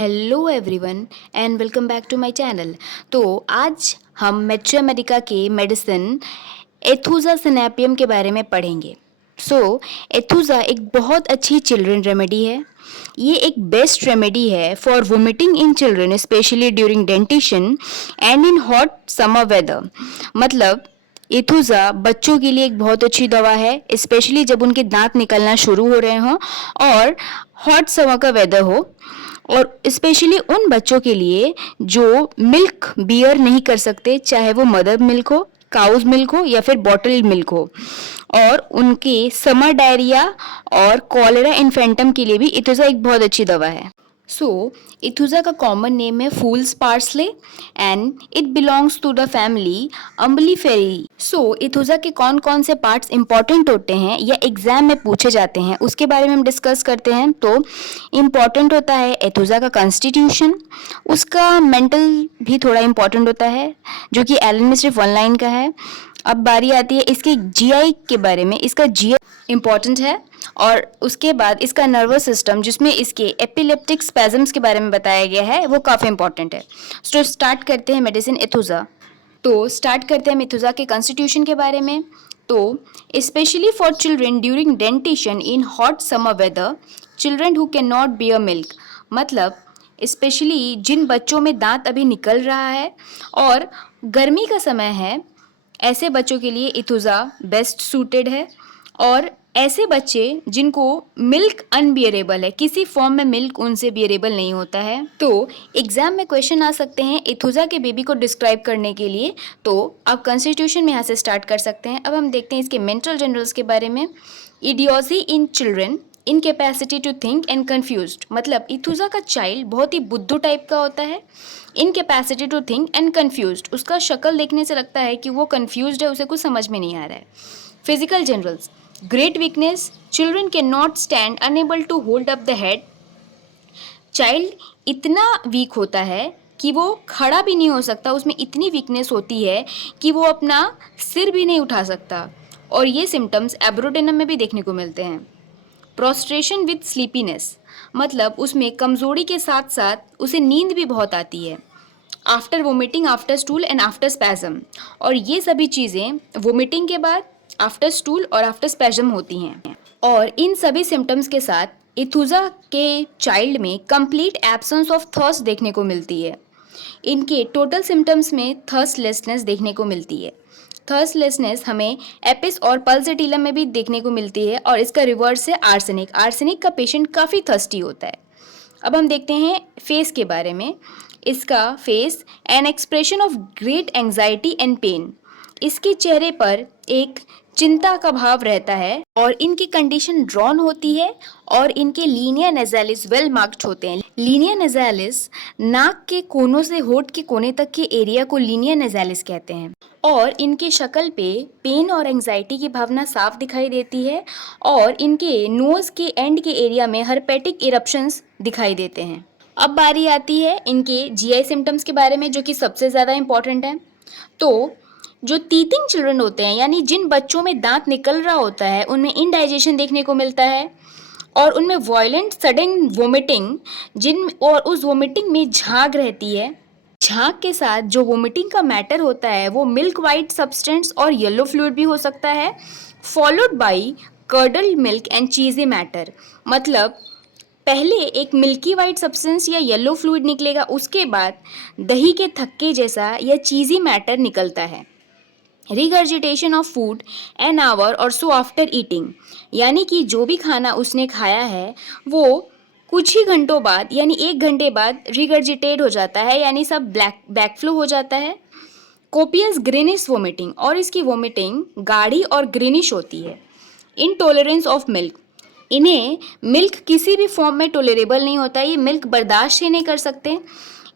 Hello everyone and welcome back to my channel. तो आज हम मेट्रो अमेरिका के मेडिसिन एथुजा सिनेपियम के बारे में पढ़ेंगे। एथुजा एक बहुत अच्छी चिल्ड्रन रेमेडी है। ये एक बेस्ट रेमेडी है for vomiting in children specially during dentition and in hot summer weather. मतलब एथुजा बच्चों के लिए एक बहुत अच्छी दवा है, स्पेशली जब उनके दांत निकलना शुरू हो रहे हों और हॉट समर का वेदर हो, और स्पेशली उन बच्चों के लिए जो मिल्क बियर नहीं कर सकते, चाहे वो मदर मिल्क हो, काउज मिल्क हो या फिर बॉटल मिल्क हो, और उनके समर डायरिया और कॉलेरा इन्फेंटम के लिए भी इथुजा एक बहुत अच्छी दवा है। इथुजा का कॉमन नेम है fool's parsley and it belongs to the family Umbelliferae. Aethusa के कौन कौन से पार्ट्स इंपॉर्टेंट होते हैं या एग्जाम में पूछे जाते हैं उसके बारे में हम डिस्कस करते हैं। तो इम्पॉर्टेंट होता है इथुजा का कॉन्स्टिट्यूशन, उसका मेंटल भी थोड़ा इम्पॉर्टेंट होता है जो कि एलन में सिर्फ 1 लाइन का है। अब बारी आती है इसके जीआई के बारे में। इसका जीआई इम्पॉर्टेंट है और उसके बाद इसका नर्वस सिस्टम जिसमें इसके एपिलेप्टिक स्पैजम्स के बारे में बताया गया है वो काफ़ी इंपॉर्टेंट है। स्टार्ट करते हैं मेडिसिन एथुजा। तो स्टार्ट करते हैं एथुजा के कॉन्स्टिट्यूशन के बारे में। तो specially for children during dentition in hot summer weather, children who can not bear milk, मतलब स्पेशली जिन बच्चों में दांत अभी निकल रहा है और गर्मी का समय है, ऐसे बच्चों के लिए इथुजा बेस्ट सूटेड है। और ऐसे बच्चे जिनको मिल्क अनबियरेबल है, किसी फॉर्म में मिल्क उनसे बियरेबल नहीं होता है, तो एग्जाम में क्वेश्चन आ सकते हैं इथुजा के बेबी को डिस्क्राइब करने के लिए। तो आप कॉन्स्टिट्यूशन में यहाँ से स्टार्ट कर सकते हैं। अब हम देखते हैं इसके मेंटल जनरल्स के बारे में। Idiocy in children, incapacity to think and confused, मतलब इथुजा का चाइल्ड बहुत ही बुद्धू टाइप का होता है। Incapacity to think and confused, उसका शक्ल देखने से लगता है कि वो कन्फ्यूज्ड है, उसे कुछ समझ में नहीं आ रहा है। Physical generals, great weakness, children can not stand, unable to hold up the head, child इतना वीक होता है कि वो खड़ा भी नहीं हो सकता, उसमें इतनी वीकनेस होती है कि वो अपना सिर भी नहीं उठा सकता, और ये सिम्टम्स एब्रोडेनम में भी देखने को मिलते हैं। प्रोस्ट्रेशन विथ स्लीपीनेस, मतलब उसमें कमजोरी के साथ साथ उसे नींद भी बहुत आती है। After vomiting, after stool and after spasm, और ये सभी चीज़ें वोमिटिंग के बाद, आफ्टर स्टूल और आफ्टर स्पैजम होती हैं। और इन सभी सिम्टम्स के साथ इथुजा के चाइल्ड में कंप्लीट एब्सेंस ऑफ थर्स्ट देखने को मिलती है। इनके टोटल सिम्टम्स में थर्स्टलेसनेस देखने को मिलती है। थर्स्टलेसनेस हमें एपिस और पल्सेटिलम में भी देखने को मिलती है, और इसका रिवर्स है आर्सेनिक। आर्सेनिक का पेशेंट काफ़ी थर्स्टी होता है। अब हम देखते हैं फेस के बारे में। इसका face an expression of great anxiety and pain, इसके चेहरे पर एक चिंता का भाव रहता है, और इनकी कंडीशन ड्रॉन होती है, और इनके लीनिया नेजालिस वेल मार्क्ड होते हैं। लीनिया नेजालिस नाक के कोनों से होठ के कोने तक के एरिया को लीनिया नेजालिस कहते हैं, और इनके शक्ल पे पेन और एंजाइटी की भावना साफ दिखाई देती है, और इनके नोज के एंड के एरिया में हर्पेटिक इरप्शंस दिखाई देते हैं। अब बारी आती है इनके जीआई सिम्टम्स के बारे में, जो कि सबसे ज़्यादा इंपॉर्टेंट है। तो जो टीथिंग चिल्ड्रन होते हैं, यानी जिन बच्चों में दांत निकल रहा होता है, उनमें इंडाइजेशन देखने को मिलता है, और उनमें वायलेंट सडन वोमिटिंग, और उस वोमिटिंग में झाग रहती है। झाग के साथ जो वोमिटिंग का मैटर होता है वो मिल्क वाइट सब्सटेंस और येलो फ्लूइड भी हो सकता है, followed by curdle milk and cheesy matter, मतलब पहले एक मिल्की वाइट सब्सटेंस या येलो फ्लूइड निकलेगा, उसके बाद दही के थक्के जैसा या चीज़ी मैटर निकलता है। Regurgitation of food an hour और सो आफ्टर ईटिंग, यानी कि जो भी खाना उसने खाया है वो कुछ ही घंटों बाद, यानी 1 घंटे बाद रिगर्जिटेट हो जाता है, यानी सब बैकफ्लो हो जाता है। कोपियस ग्रीनिश वोमिटिंग, और इसकी वोमिटिंग गाढ़ी और ग्रीनिश होती है। इनटॉलरेंस ऑफ मिल्क, इन्हें मिल्क किसी भी फॉर्म में टॉलरेबल नहीं होता, ये मिल्क बर्दाश्त ही नहीं कर सकते।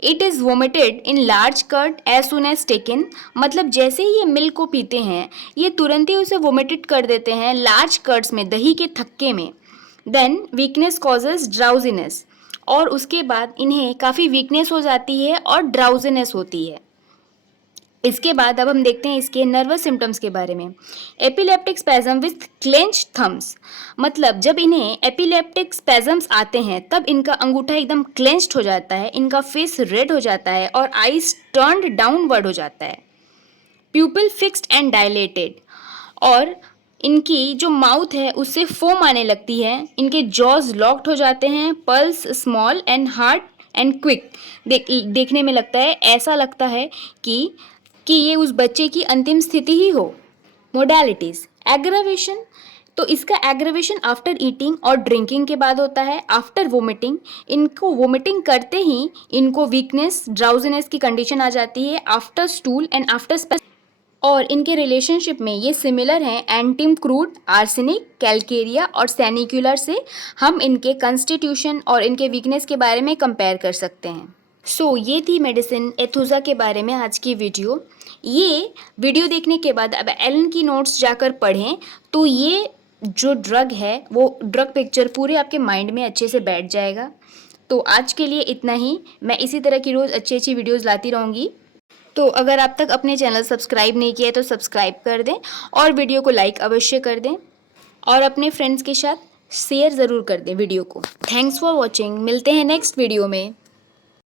It is vomited in large curd as soon as taken, मतलब जैसे ही ये मिल्क को पीते हैं ये तुरंत ही उसे वोमिटेड कर देते हैं लार्ज कर्ड्स में, दही के थक्के में। देन वीकनेस कॉजेज ड्राउजीनेस, और उसके बाद इन्हें काफ़ी वीकनेस हो जाती है और ड्राउजीनेस होती है। इसके बाद अब हम देखते हैं इसके नर्वस सिम्टम्स के बारे में। Epileptic spasm with clenched thumbs, मतलब जब इन्हें एपिलेप्टिक स्पैज़म्स आते हैं तब इनका अंगूठा एकदम क्लेंच्ड हो जाता है, इनका फेस रेड हो जाता है और आईज टर्न्ड डाउनवर्ड हो जाता है। प्यूपिल फिक्स्ड एंड डायलेटेड, और इनकी जो माउथ है उससे फोम आने लगती है, इनके जॉज लॉक्ड हो जाते हैं, pulse small and hard and quick, देखने में लगता है, ऐसा लगता है कि ये उस बच्चे की अंतिम स्थिति ही हो। मोडालिटीज़, एग्रावेशन, तो इसका एग्रावेशन आफ्टर ईटिंग और ड्रिंकिंग के बाद होता है। आफ्टर वोमिटिंग, इनको वोमिटिंग करते ही इनको वीकनेस, ड्राउजीनेस की कंडीशन आ जाती है। आफ्टर स्टूल एंड आफ्टर, और इनके रिलेशनशिप में ये सिमिलर हैं एंटिम क्रूड, आर्सेनिक, कैलकेरिया और सैनिकुलर से। हम इनके कंस्टिट्यूशन और इनके वीकनेस के बारे में कंपेयर कर सकते हैं। ये थी मेडिसिन एथुजा के बारे में आज की वीडियो। ये वीडियो देखने के बाद अब एलन की नोट्स जाकर पढ़ें तो ये जो ड्रग है वो ड्रग पिक्चर पूरे आपके माइंड में अच्छे से बैठ जाएगा। तो आज के लिए इतना ही। मैं इसी तरह की रोज़ अच्छी अच्छी वीडियोज़ लाती रहूँगी। तो अगर आप तक अपने चैनल सब्सक्राइब नहीं किया है तो सब्सक्राइब कर दें और वीडियो को लाइक अवश्य कर दें और अपने फ्रेंड्स के साथ शेयर ज़रूर कर दें वीडियो को। Thanks for watching. मिलते हैं नेक्स्ट वीडियो में।